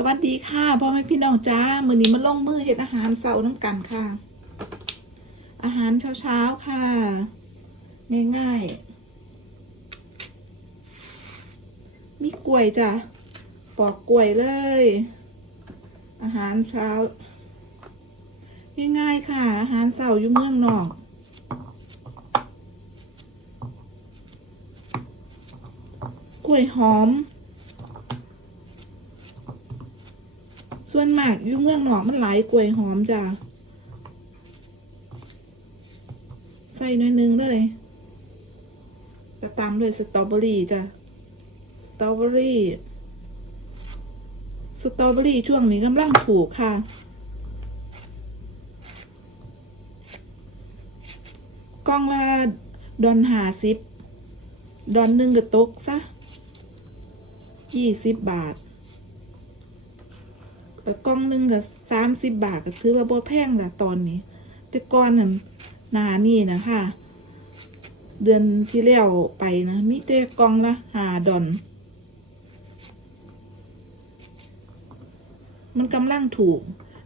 สวัสดีค่ะพ่อแม่พี่น้องจ้ามื้อนี้มาลงมือเฮ็ดอาหารเช้าน้ำกันค่ะ อาหารเช้าเช้าๆค่ะ ง่ายๆ มีกล้วยจ้ะปอกกล้วยเลย อาหารเช้า ง่ายๆค่ะ อาหารเช้าอยู่เมืองนอกกล้วยหอม ส่วนมากยู่งเมืองหนอกมันหลายกล้วยหอมจ้ะใส่หน่อยนึงเลยจะตามด้วยสตรอเบอรี่จ้ะสตรอเบอรี่สตรอเบอรี่ช่วงนี้กำลังถูกค่ะ กล่องละดอนหาซิป ดอนหนึ่งก็ตกซะยี่สิบบาท กล่องหนึ่งก็สามสิบบาทก็ถือว่าบ่แพงละตอนนี้ แต่ก่อนนั่นนานี่นะคะ เดือนที่แล้วไปนะ มีแต่กล่องละหาดอน มันกำลังถูก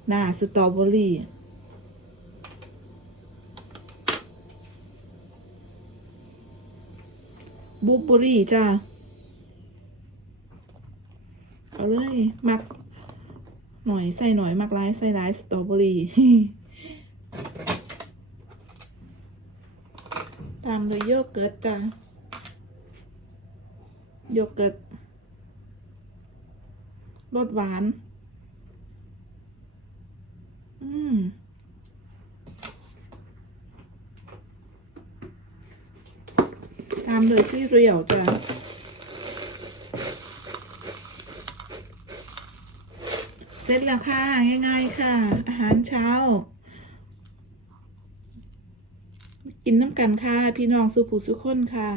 หนาสตรอเบอรี่บลูบอรี่จ้าเอาเลย มัก หน่อยใส่หน่อยมักร้ายใส่ร้ายสตรอเบอรี่ตามโดยโยเกิร์ตจ้าโยเกิร์ตรสหวาน อืมตามโดยซีเรียลจ้ะ เส ร็จแล้วค่ะ ง่ายๆค่ะ อาหารเช้า กินน้ำกันค่ะ พี่น้องสุภูสุคนค่ะ